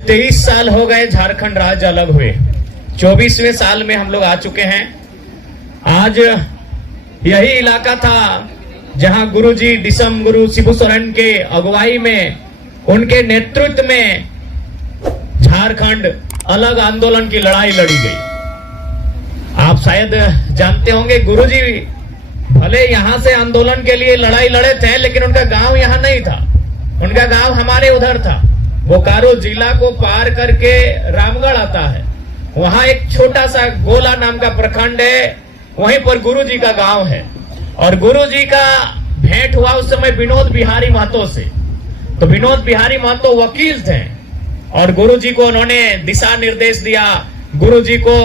23 साल हो गए झारखंड राज्य अलग हुए। 24वें साल में हम लोग आ चुके हैं। आज यही इलाका था जहां गुरुजी दिसम गुरु शिबू सोरेन के अगुवाई में, उनके नेतृत्व में झारखंड अलग आंदोलन की लड़ाई लड़ी गई। आप शायद जानते होंगे, गुरुजी भले यहां से आंदोलन के लिए लड़ाई लड़े थे, लेकिन उनका गांव यहां नहीं था। उनका गांव हमारे उधर था। बोकारो जिला को पार करके रामगढ़ आता है, वहां एक छोटा सा गोला नाम का प्रखंड है, वहीं पर गुरुजी का गांव है। और गुरुजी का भेंट हुआ उस समय विनोद बिहारी महतो से। तो विनोद बिहारी महतो वकील थे और गुरुजी को उन्होंने दिशा निर्देश दिया, गुरुजी को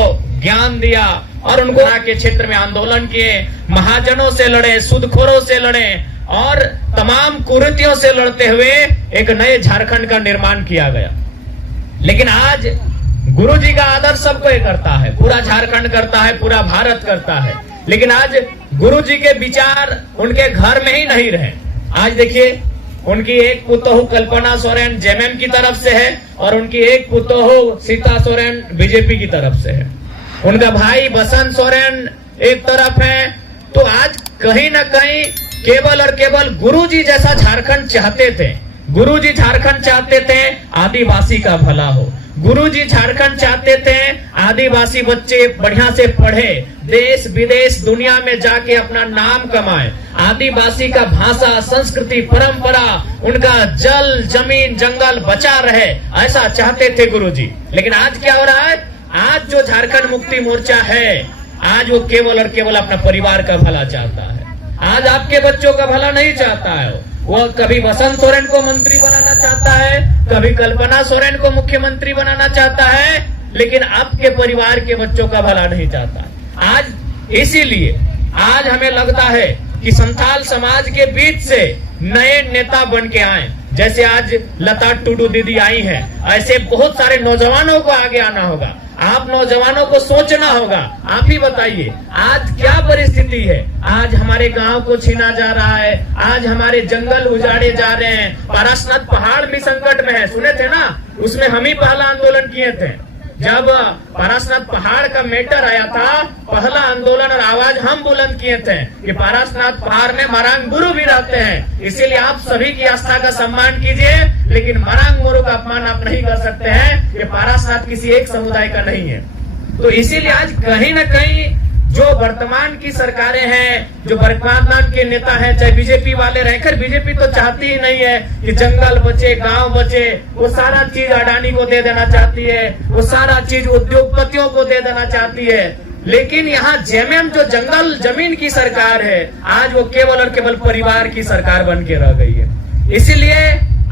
ज्ञान दिया और उनको के क्षेत्र में आंदोलन किए, महाजनों से लड़े, सूदखोरों से लड़े और तमाम कुरीतियों से लड़ते हुए एक नए झारखंड का निर्माण किया गया। लेकिन आज गुरुजी का आदर सब कोई करता है, पूरा झारखंड करता है, पूरा भारत करता है। लेकिन आज गुरुजी के विचार उनके घर में ही नहीं रहे। आज देखिए, उनकी एक पुतोहू कल्पना सोरेन जेएमएम की तरफ से है और उनकी एक पुतोहू सीता सोरेन बीजेपी की तरफ से है। उनका भाई बसंत सोरेन एक तरफ है। तो आज कहीं ना कहीं केवल और केवल गुरुजी जैसा झारखंड चाहते थे। गुरुजी झारखंड चाहते थे आदिवासी का भला हो। गुरुजी झारखंड चाहते थे आदिवासी बच्चे बढ़िया से पढ़े, देश विदेश दुनिया में जाके अपना नाम कमाए, आदिवासी का भाषा, संस्कृति, परंपरा, उनका जल, जमीन, जंगल बचा रहे, ऐसा चाहते थे गुरुजी। लेकिन आज क्या हो रहा है? आज जो झारखंड मुक्ति मोर्चा है, आज वो केवल और केवल अपना परिवार का भला चाहता है। आज आपके बच्चों का भला नहीं चाहता है। वो कभी बसंत सोरेन को मंत्री बनाना चाहता है, कभी कल्पना सोरेन को मुख्यमंत्री बनाना चाहता है, लेकिन आपके परिवार के बच्चों का भला नहीं चाहता। आज इसीलिए आज हमें लगता है कि संथाल समाज के बीच से नए नेता बन के आए। जैसे आज लता टुडू दीदी आई हैं, ऐसे बहुत सारे नौजवानों को आगे आना होगा। आप नौजवानों को सोचना होगा। आप ही बताइए, आज क्या परिस्थिति है? आज हमारे गांव को छीना जा रहा है, आज हमारे जंगल उजाड़े जा रहे हैं, पारसनाथ पहाड़ भी संकट में है। सुने थे ना, उसमें हम ही पहला आंदोलन किए थे। जब पारसनाथ पहाड़ का मैटर आया था, पहला आंदोलन और आवाज हम बुलंद किए थे कि पारसनाथ पहाड़ में मरांग गुरु भी रहते हैं, इसीलिए आप सभी की आस्था का सम्मान कीजिए, लेकिन मरांग गुरु का अपमान आप नहीं कर सकते हैं। ये पारसनाथ किसी एक समुदाय का नहीं है। तो इसीलिए आज कहीं न कहीं जो वर्तमान की सरकारें हैं, जो वर्तमान के नेता हैं, चाहे बीजेपी वाले रहकर, बीजेपी तो चाहती ही नहीं है कि जंगल बचे, गांव बचे। वो सारा चीज अडानी को दे देना चाहती है, वो सारा चीज उद्योगपतियों को दे देना चाहती है। लेकिन यहाँ जेएमएम जो जंगल जमीन की सरकार है, आज वो केवल और केवल परिवार की सरकार बन के रह गई है। इसीलिए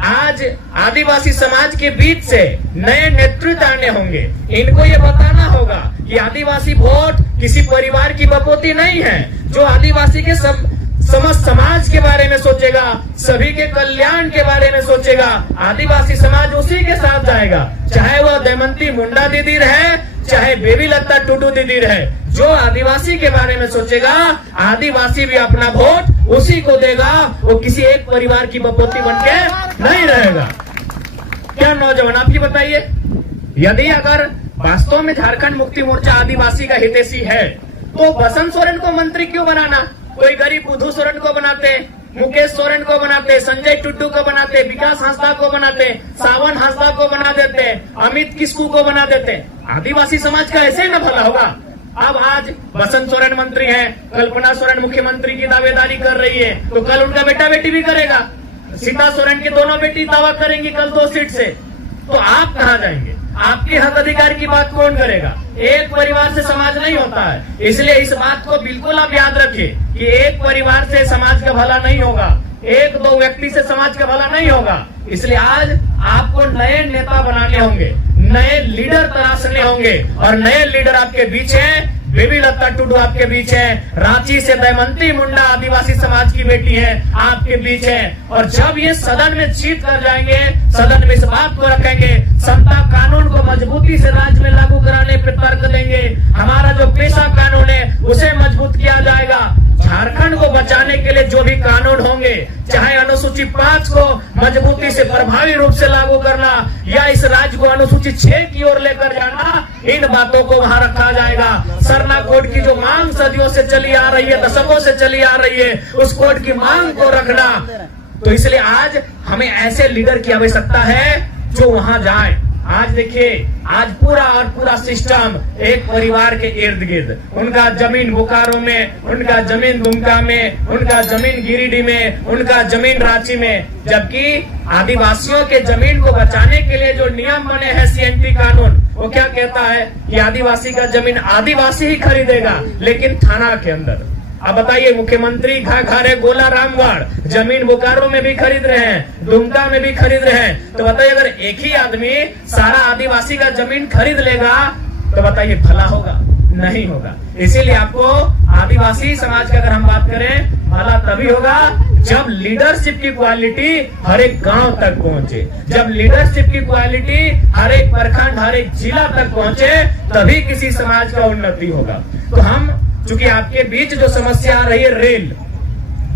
आज आदिवासी समाज के बीच से नए नेतृत्व आने होंगे। इनको ये बताना होगा कि आदिवासी वोट किसी परिवार की बपोती नहीं है। जो आदिवासी के समस्त समाज के बारे में सोचेगा, सभी के कल्याण के बारे में सोचेगा, आदिवासी समाज उसी के साथ जाएगा। चाहे वह दमयंती मुंडा दीदी रहे, चाहे बेबी लता टुडू दीदी रहे। जो आदिवासी के बारे में सोचेगा, आदिवासी भी अपना वोट उसी को देगा। वो किसी एक परिवार की बपोती बनके नहीं रहेगा। क्या नौजवान, आप ही बताइए, यदि अगर वास्तव में झारखंड मुक्ति मोर्चा आदिवासी का हितैषी है, तो बसंत सोरेन को मंत्री क्यों बनाना? कोई गरीब बुधू सोरेन को बनाते, मुकेश सोरेन को बनाते, संजय टुड्डू को बनाते, विकास हांसदा को बनाते, सावन हांसदा को बना देते, अमित किस्कू को बना देते। आदिवासी समाज का ऐसे ही न भला होगा। अब आज बसंत सोरेन मंत्री हैं, कल्पना सोरेन मुख्यमंत्री की दावेदारी कर रही है, तो कल उनका बेटा बेटी भी करेगा। सीता सोरेन की दोनों बेटी दावा करेंगी कल 2 सीट से। तो आप कहाँ जाएंगे? आपके हक अधिकार की बात कौन करेगा? एक परिवार से समाज नहीं होता है। इसलिए इस बात को बिल्कुल आप याद रखिए कि एक परिवार से समाज का भला नहीं होगा, 1-2 व्यक्ति से समाज का भला नहीं होगा। इसलिए आज आपको नए नेता बनाने होंगे, नए लीडर तलाशने होंगे, और नए लीडर आपके बीच हैं। बेबी लता टुडू आपके बीच है, रांची से दमयंती मुंडा आदिवासी समाज की बेटी है, आपके बीच है। और जब ये सदन में जीत कर जाएंगे, सदन में इस बात को रखेंगे, समता कानून को मजबूती से राज्य में लागू कराने पर तर्क देंगे। हमारा जो पेशा कानून है उसे मजबूत किया जाएगा। झारखंड को बचाने के लिए जो भी कानून होंगे, चाहे अनुसूची 5 को मजबूती से प्रभावी रूप से लागू करना या इस राज्य को अनुसूची 6 की ओर लेकर जाना, इन बातों को वहां रखा जाएगा। सरना कोड की जो मांग सदियों से चली आ रही है, दशकों से चली आ रही है, उस कोड की मांग को रखना। तो इसलिए आज हमें ऐसे लीडर की आवश्यकता है जो वहां जाए। आज देखिए, आज पूरा और पूरा सिस्टम एक परिवार के इर्द गिर्द, उनका जमीन बोकारो में, उनका जमीन दुमका में, उनका जमीन गिरिडीह में, उनका जमीन रांची में, जबकि आदिवासियों के जमीन को बचाने के लिए जो नियम बने हैं सीएनटी कानून, वो क्या कहता है कि आदिवासी का जमीन आदिवासी ही खरीदेगा, लेकिन थाना के अंदर। अब बताइए, मुख्यमंत्री घाघरे गोला रामगढ़ जमीन बोकारो में भी खरीद रहे हैं, दुमका में भी खरीद रहे हैं, तो बताइए अगर एक ही आदमी सारा आदिवासी का जमीन खरीद लेगा तो बताइए भला होगा? नहीं होगा। इसीलिए आपको आदिवासी समाज की अगर हम बात करें, भला तभी होगा जब लीडरशिप की क्वालिटी हर एक गांव तक पहुंचे, जब लीडरशिप की क्वालिटी हर एक प्रखंड, हर एक जिला तक पहुंचे, तभी किसी समाज का उन्नति होगा। तो हम, चूंकि आपके बीच जो समस्या आ रही है रेल,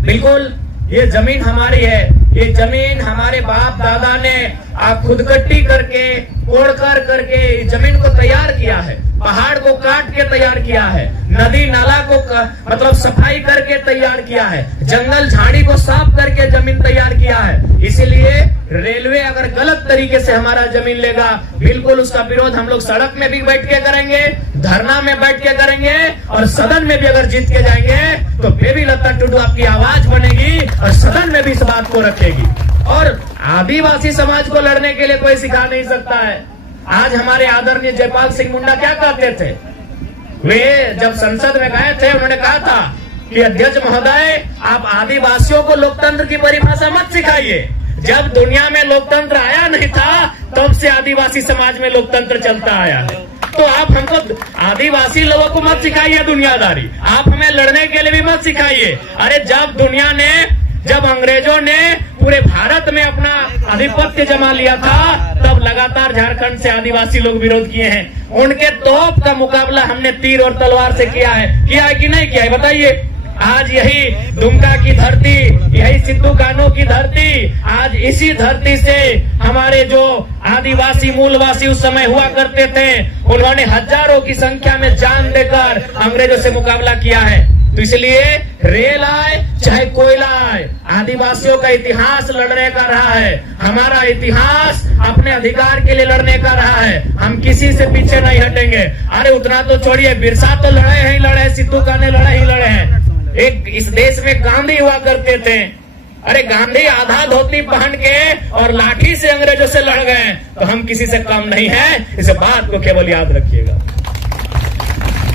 बिल्कुल ये जमीन हमारी है, ये जमीन हमारे बाप दादा ने खुदकट्टी करके, कोड़कर करके जमीन को तैयार किया है, पहाड़ को काट के तैयार किया है, नदी नाला को मतलब सफाई करके तैयार किया है, जंगल झाड़ी को साफ करके जमीन तैयार किया है। इसीलिए रेलवे अगर गलत तरीके से हमारा जमीन लेगा, बिल्कुल उसका विरोध हम लोग सड़क में भी बैठ के करेंगे, धरना में बैठ के करेंगे, और सदन में भी अगर जीत के जाएंगे तो बेबी लता टुडू आपकी आवाज बनेगी और सदन में भी इस बात को रखेगी। और आदिवासी समाज को लड़ने के लिए कोई सिखा नहीं सकता है। आज हमारे आदरणीय जयपाल सिंह मुंडा क्या कहते थे, वे जब संसद में गए थे, उन्होंने कहा था कि अध्यक्ष महोदय, आप आदिवासियों को लोकतंत्र की परिभाषा मत सिखाइए। जब दुनिया में लोकतंत्र आया नहीं था, तब से आदिवासी समाज में लोकतंत्र चलता आया है। तो आप हमको आदिवासी लोगों को मत सिखाइए दुनियादारी, आप हमें लड़ने के लिए भी मत सिखाइए। अरे जब अंग्रेजों ने पूरे भारत में अपना आधिपत्य जमा लिया था, तब लगातार झारखंड से आदिवासी लोग विरोध किए हैं। उनके तोप का मुकाबला हमने तीर और तलवार से किया है कि नहीं किया है? बताइए। आज यही दुमका की धरती, यही सिद्धू कान्हू की धरती, आज इसी धरती से हमारे जो आदिवासी मूलवासी उस समय हुआ करते थे, उन्होंने हजारों की संख्या में जान देकर अंग्रेजों से मुकाबला किया है। तो इसलिए रेल आए चाहे कोयला आए, आदिवासियों का इतिहास लड़ने का रहा है। हमारा इतिहास अपने अधिकार के लिए लड़ने का रहा है। हम किसी से पीछे नहीं हटेंगे। अरे उतना तो छोड़िए, बिरसा तो लड़े ही लड़े, सिद्धू कान्हू लड़े ही लड़े हैं। एक इस देश में गांधी हुआ करते थे, अरे गांधी आधा धोती पहन के और लाठी से अंग्रेजों से लड़ गए, तो हम किसी से कम नहीं है। इस बात को केवल याद रखिएगा।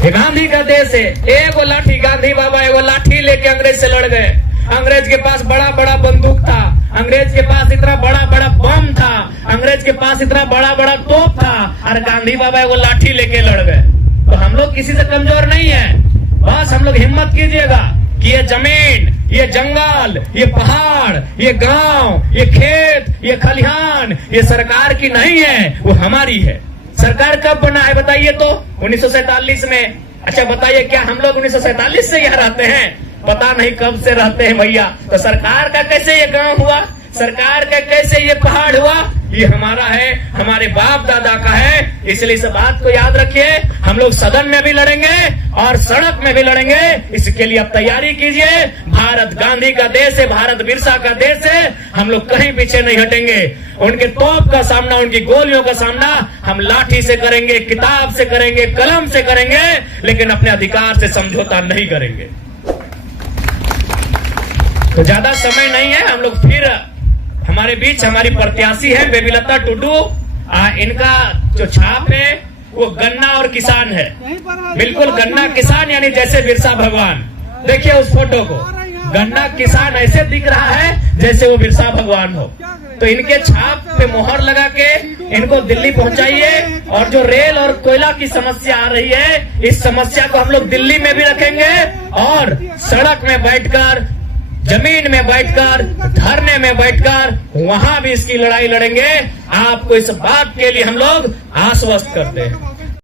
ये गांधी का देश है। एगो लाठी, गांधी बाबा एगो लाठी लेके अंग्रेज से लड़ गए। अंग्रेज के पास बड़ा बड़ा बंदूक था, अंग्रेज के पास इतना बड़ा बड़ा बम था, अंग्रेज के पास इतना बड़ा बड़ा तोप था, और गांधी बाबा एगो लाठी लेके लड़ गए। तो हम लोग किसी से कमजोर नहीं है। बस हम लोग हिम्मत कीजिएगा कि ये जमीन, ये जंगल, ये पहाड़, ये गांव, ये खेत, ये खलिहान, ये सरकार की नहीं है, वो हमारी है। सरकार कब बना है बताइए तो? 1947 में। अच्छा बताइए, क्या हम लोग 1947 से यहाँ रहते हैं? पता नहीं कब से रहते हैं भैया। तो सरकार का कैसे ये गांव हुआ, सरकार का कैसे ये पहाड़ हुआ? ये हमारा है, हमारे बाप दादा का है। इसलिए इस बात को याद रखिए। हम लोग सदन में भी लड़ेंगे और सड़क में भी लड़ेंगे। इसके लिए आप तैयारी कीजिए। भारत गांधी का देश है, भारत बिरसा का देश है। हम लोग कहीं पीछे नहीं हटेंगे। उनके तोप का सामना, उनकी गोलियों का सामना हम लाठी से करेंगे, किताब से करेंगे, कलम से करेंगे, लेकिन अपने अधिकार से समझौता नहीं करेंगे। तो ज्यादा समय नहीं है। हम लोग फिर, हमारे बीच हमारी प्रत्याशी है बेबी लता टुडू। इनका जो छाप है वो गन्ना और किसान है। बिल्कुल गन्ना किसान, यानी जैसे बिरसा भगवान। देखिए उस फोटो को, गन्ना किसान ऐसे दिख रहा है जैसे वो बिरसा भगवान हो। तो इनके छाप पे मोहर लगा के इनको दिल्ली पहुंचाइए। और जो रेल और कोयला की समस्या आ रही है, इस समस्या को हम लोग दिल्ली में भी रखेंगे और सड़क में बैठकर, जमीन में बैठकर, धरने में बैठकर वहां भी इसकी लड़ाई लड़ेंगे। आपको इस बात के लिए हम लोग आश्वस्त करते हैं।